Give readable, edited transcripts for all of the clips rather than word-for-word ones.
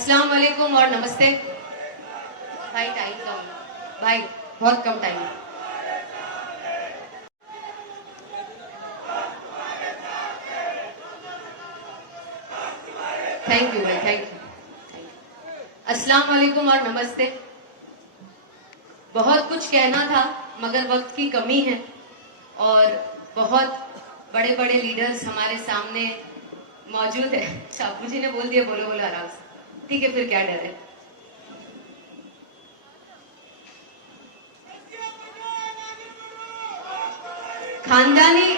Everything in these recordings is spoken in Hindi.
अस्सलाम वालेकुम और नमस्ते। भाई टाइम कम, भाई बहुत कम टाइम है। थैंक यू भाई, थैंक यू। अस्सलाम वालेकुम और नमस्ते। बहुत कुछ कहना था मगर वक्त की कमी है और बहुत बड़े बड़े लीडर्स हमारे सामने मौजूद है। शापू जी ने बोल दिया बोलो बोलो आराम से, ठीक है, फिर क्या डर है। खानदानी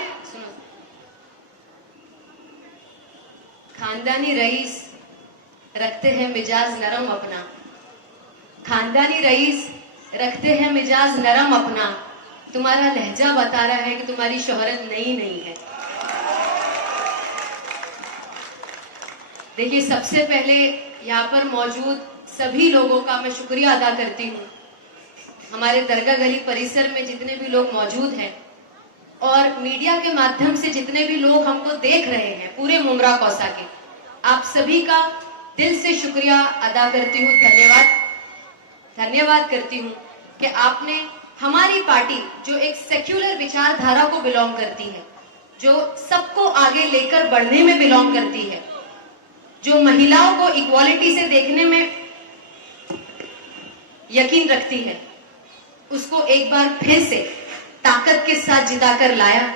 खानदानी रईस रखते हैं मिजाज नरम अपना, खानदानी रईस रखते हैं मिजाज नरम अपना। तुम्हारा लहजा बता रहा है कि तुम्हारी शोहरत नई नहीं है। देखिए, सबसे पहले यहाँ पर मौजूद सभी लोगों का मैं शुक्रिया अदा करती हूँ। हमारे दरगाह गली परिसर में जितने भी लोग मौजूद हैं और मीडिया के माध्यम से जितने भी लोग हमको देख रहे हैं पूरे मुमरा कौसा के, आप सभी का दिल से शुक्रिया अदा करती हूँ। धन्यवाद करती हूँ कि आपने हमारी पार्टी जो एक सेक्युलर विचारधारा को बिलोंग करती है, जो सबको आगे लेकर बढ़ने में बिलोंग करती है, जो महिलाओं को इक्वालिटी से देखने में यकीन रखती है, उसको एक बार फिर से ताकत के साथ जिताकर लाया।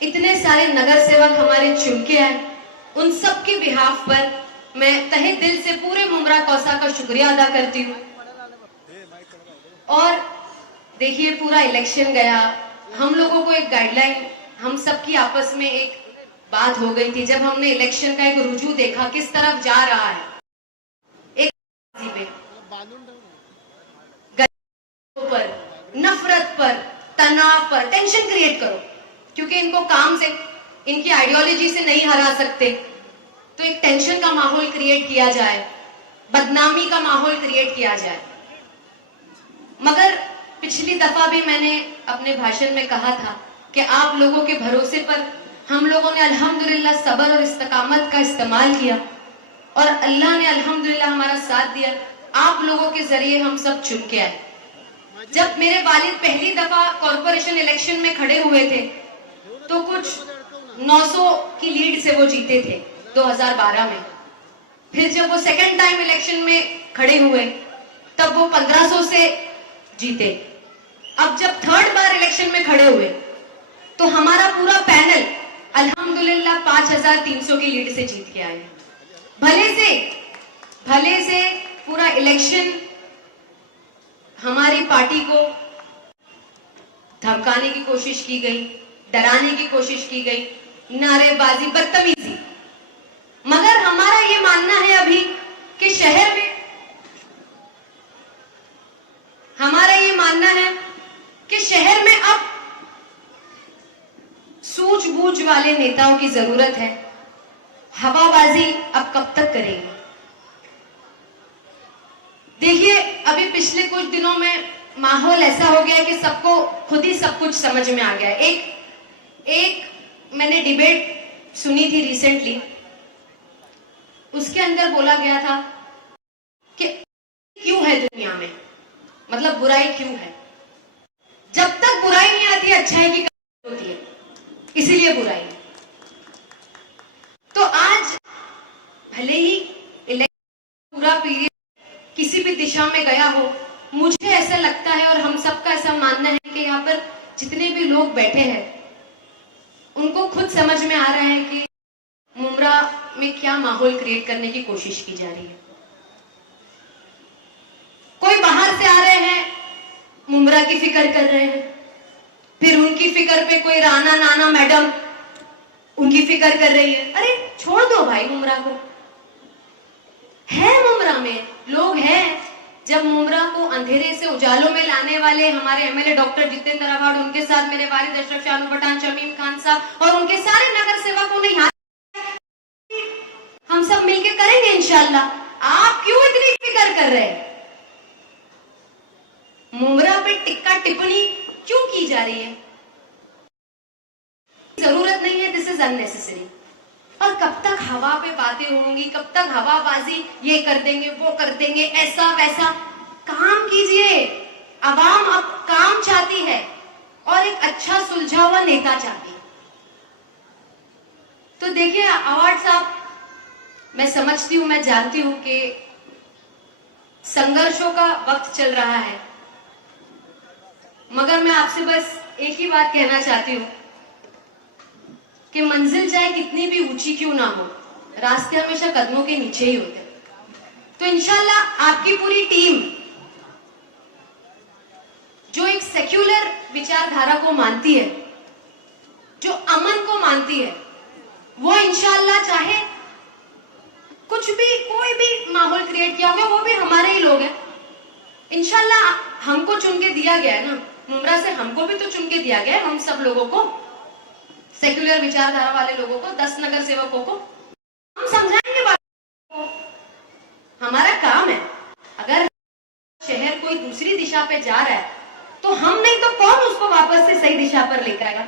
इतने सारे नगर सेवक हमारे चुन के आए, उन सब के बिहाफ पर मैं तहे दिल से पूरे मुमरा कौसा का शुक्रिया अदा करती हूँ। और देखिए, पूरा इलेक्शन गया, हम लोगों को एक गाइडलाइन, हम सबकी आपस में एक बात हो गई थी जब हमने इलेक्शन का एक रुजू देखा किस तरफ जा रहा है। एक पर नफरत पर, तनाव पर टेंशन क्रिएट करो, क्योंकि इनको काम से, इनकी आइडियोलॉजी से नहीं हरा सकते, तो एक टेंशन का माहौल क्रिएट किया जाए, बदनामी का माहौल क्रिएट किया जाए। मगर पिछली दफा भी मैंने अपने भाषण में कहा था कि आप लोगों के भरोसे पर हम लोगों ने अल्हम्दुलिल्लाह सब्र और इस्तकामत का इस्तेमाल किया और अल्लाह ने अल्हम्दुलिल्लाह हमारा साथ दिया। आप लोगों के जरिए हम सब चुन के आए। जब मेरे वालिद पहली दफा कॉर्पोरेशन इलेक्शन में खड़े हुए थे तो कुछ 900 की लीड से वो जीते थे 2012 में। फिर जब वो सेकंड टाइम इलेक्शन में खड़े हुए तब वो 1500 से जीते। अब जब थर्ड बार इलेक्शन में खड़े हुए तो हमारा पूरा पैनल अल्हम्दुलिल्लाह 5300 की लीड से जीत के आए। भले से पूरा इलेक्शन हमारी पार्टी को धमकाने की कोशिश की गई, डराने की कोशिश की गई, नारेबाजी, बदतमीजी, मगर हमारा ये मानना है अभी कि शहर में, हमारा ये मानना है कि शहर में अब सूझबूझ वाले नेताओं की जरूरत है। हवाबाजी अब कब तक करेंगे? देखिए, अभी पिछले कुछ दिनों में माहौल ऐसा हो गया है कि सबको खुद ही सब कुछ समझ में आ गया है। एक मैंने डिबेट सुनी थी रिसेंटली, उसके अंदर बोला गया था कि क्यों है दुनिया में, मतलब बुराई क्यों है? जब तक बुराई नहीं आती अच्छाई की कमी होती है, इसीलिए बुराई। तो आज भले ही इलेक्शन पूरा पीरियड किसी भी दिशा में गया हो, मुझे ऐसा लगता है और हम सबका ऐसा मानना है कि यहाँ पर जितने भी लोग बैठे हैं उनको खुद समझ में आ रहा है कि मुमरा में क्या माहौल क्रिएट करने की कोशिश की जा रही है। कोई बाहर से आ रहे हैं, मुमरा की फिक्र कर रहे हैं, फिर उनकी फिक्र पे कोई राना नाना मैडम उनकी फिक्र कर रही है। अरे छोड़ दो भाई, मुमरा को है, मुमरा में लोग हैं। जब मुमरा को अंधेरे से उजालों में लाने वाले हमारे एमएलए डॉक्टर जितेंद्र आव्हाड, उनके साथ मेरे वालिद अशरफ शाह पठान, शमीम खान साहब और उनके सारे नगर सेवकों ने यहाँ, हम सब मिलके करेंगे इंशाल्लाह। आप क्यों इतनी फिक्र कर रहे हैं? मुमरा पे टिक्का टिप्पणी क्यों की जा रही है? जरूरत नहीं है, दिस इज अननेसेसरी। और कब तक हवा पे बातें होंगी, कब तक हवाबाजी, ये कर देंगे वो कर देंगे ऐसा वैसा। काम कीजिए। आवाम अब काम चाहती है और एक अच्छा सुलझा हुआ नेता चाहती है। तो देखिए अवार्ड साहब, मैं समझती हूं, मैं जानती हूं कि संघर्षों का वक्त चल रहा है, मगर मैं आपसे बस एक ही बात कहना चाहती हूं कि मंजिल चाहे कितनी भी ऊंची क्यों ना हो, रास्ते हमेशा कदमों के नीचे ही होते हैं। तो इंशाल्लाह आपकी पूरी टीम जो एक सेक्युलर विचारधारा को मानती है, जो अमन को मानती है, वो इंशाल्लाह चाहे कुछ भी कोई भी माहौल क्रिएट किया होगा, वो भी हमारे ही लोग हैं। इंशाल्लाह हमको चुन के दिया गया है ना, मुमरा से हमको भी तो चुन के दिया गया है, हम सब लोगों को, सेक्युलर विचारधारा वाले लोगों को, 10 नगर सेवकों को हम समझाएंगे बात को। हमारा काम है। अगर शहर कोई दूसरी दिशा पे जा रहा है तो हम नहीं तो कौन उसको वापस से सही दिशा पर लेकर आएगा?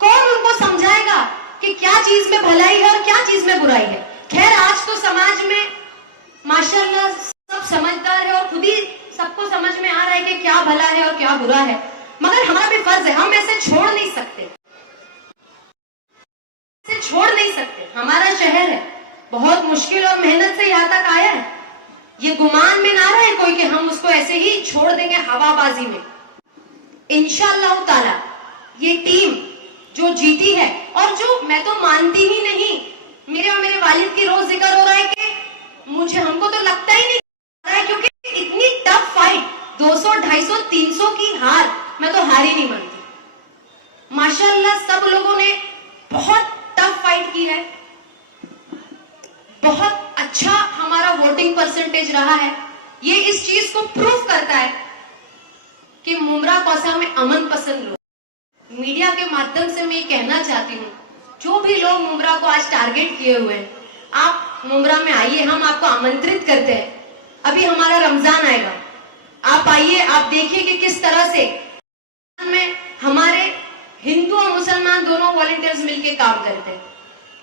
कौन उनको समझाएगा कि क्या चीज में भलाई है और क्या चीज में बुराई है? खैर आज तो समाज में माशाल्लाह सब समझदार है और खुद ही सबको समझ में आ रहा है कि क्या भला है और क्या बुरा है, मगर हमारा भी फर्ज है, हम ऐसे छोड़ नहीं सकते, छोड़ नहीं सकते। हमारा शहर है, बहुत मुश्किल और मेहनत से यहाँ तक आया है। ये गुमान में ना रहे कोई कि हम उसको ऐसे ही छोड़ देंगे हवाबाजी में। इंशाअल्लाह ताला ये टीम जो जीती है, और जो मैं तो मानती ही नहीं, मेरे और मेरे वालिद की रोज जिक्र हो रहा है कि मुझे हमको तो लगता ही नहीं रहा है, क्योंकि इतनी टफ फाइट 200, 250, 300 की हार मैं तो हार ही नहीं मानती। माशाअल्लाह सब लोगों ने बहुत टफ फाइट की है, बहुत अच्छा हमारा वोटिंग परसेंटेज रहा है। ये इस चीज को प्रूफ करता है कि मुमरा कौसा में अमन पसंद लोग। मीडिया के माध्यम से मैं ये कहना चाहती हूँ, जो भी लोग मुमरा को आज टारगेट किए हुए हैं, आप मुमरा में आइए, हम आपको आमंत्रित करते हैं। अभी हमारा रमजान आएगा, आप आइए, आप देखिए कि किस तरह से में हमारे हिंदू और मुसलमान दोनों वॉलंटियर्स मिलकर काम करते हैं।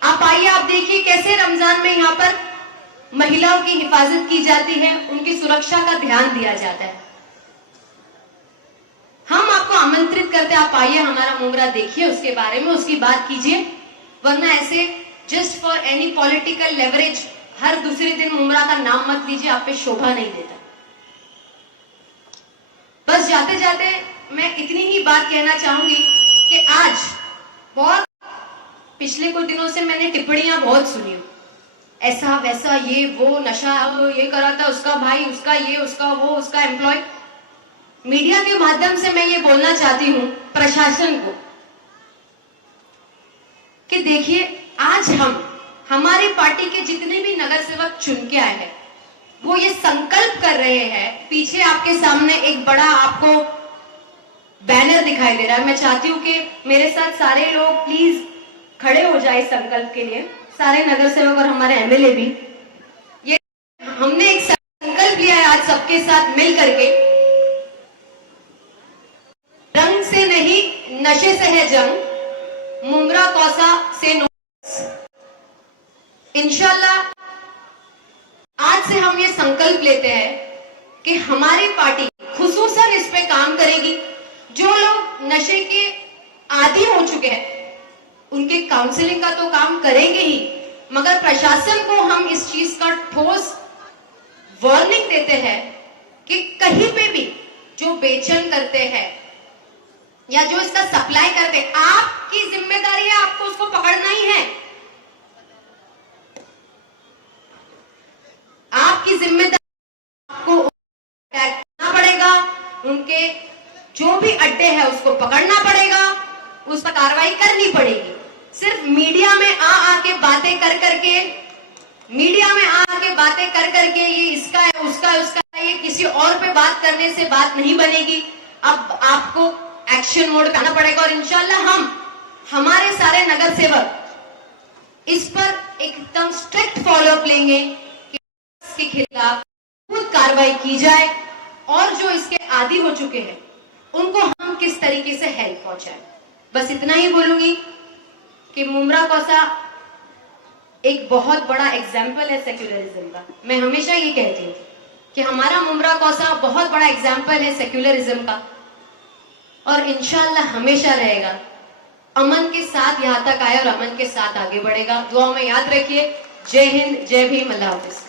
आप आइए, आप देखिए कैसे रमजान में यहाँ पर महिलाओं की हिफाजत की जाती है, उनकी सुरक्षा का ध्यान दिया जाता है। हम आपको आमंत्रित करते हैं, आप आइए, हमारा मुमरा देखिए, उसके बारे में उसकी बात कीजिए, वरना ऐसे just for any political leverage हर दूसरे दिन मुमरा का नाम मत लीजिए, आप पे शोभा नहीं देता। बस जाते जाते मैं इतनी ही बात कहना चाहूंगी कि आज बहुत पिछले कुछ दिनों से मैंने टिप्पणियां बहुत सुनी, ऐसा वैसा, ये वो, नशा ये करा था उसका भाई, उसका ये, उसका वो, उसका एम्प्लॉय। मीडिया के माध्यम से मैं ये बोलना चाहती हूं प्रशासन को कि देखिए, आज हमारी पार्टी के जितने भी नगर सेवक चुन के आए हैं, वो ये संकल्प कर रहे हैं। पीछे आपके सामने एक बड़ा आपको बैनर दिखाई दे रहा है, मैं चाहती हूं कि मेरे साथ सारे लोग प्लीज खड़े हो जाए संकल्प के लिए, सारे नगर सेवक और हमारे एमएलए भी। ये हमने एक संकल्प लिया है आज सबके साथ मिल करके, रंग से नहीं नशे से है जंग, मुमरा कौसा से नो। इंशाल्लाह आज से हम ये संकल्प लेते हैं कि हमारी पार्टी खुसूसन इस पे काम करेगी। जो लोग नशे के आदी हो चुके हैं उनके काउंसलिंग का तो काम करेंगे ही, मगर प्रशासन को हम इस चीज का ठोस वार्निंग देते हैं कि कहीं पे भी जो बेचन करते हैं या जो इसका सप्लाई करते हैं, आपकी जिम्मेदारी है, आपको उसको पकड़ना ही है। आपकी जिम्मेदारी, आपको करना पड़ेगा, उनके जो भी अड्डे हैं उसको पकड़ना पड़ेगा, उस पर कार्रवाई करनी पड़ेगी। सिर्फ मीडिया में आके बातें कर करके, मीडिया में आके बातें कर करके ये इसका है, उसका है, उसका है, ये किसी और पे बात करने से बात नहीं बनेगी। अब आपको एक्शन मोड पे आना पड़ेगा और इंशाल्लाह हमारे सारे नगर सेवक इस पर एकदम स्ट्रिक्ट फॉलोअप लेंगे कि इसके खिलाफ खुद कार्रवाई की जाए और जो इसके आदी हो चुके हैं उनको हम किस तरीके से हेल्प पहुंचाएं। बस इतना ही बोलूंगी कि मुमरा कौसा एक बहुत बड़ा एग्जाम्पल है सेक्युलरिज्म का। मैं हमेशा ये कहती हूँ कि हमारा मुमरा कौसा बहुत बड़ा एग्जाम्पल है सेक्युलरिज्म का, और इंशाल्लाह हमेशा रहेगा। अमन के साथ यहाँ तक आया और अमन के साथ आगे बढ़ेगा। दुआ में याद रखिए। जय हिंद, जय भीम, अल्लाह हाफिज।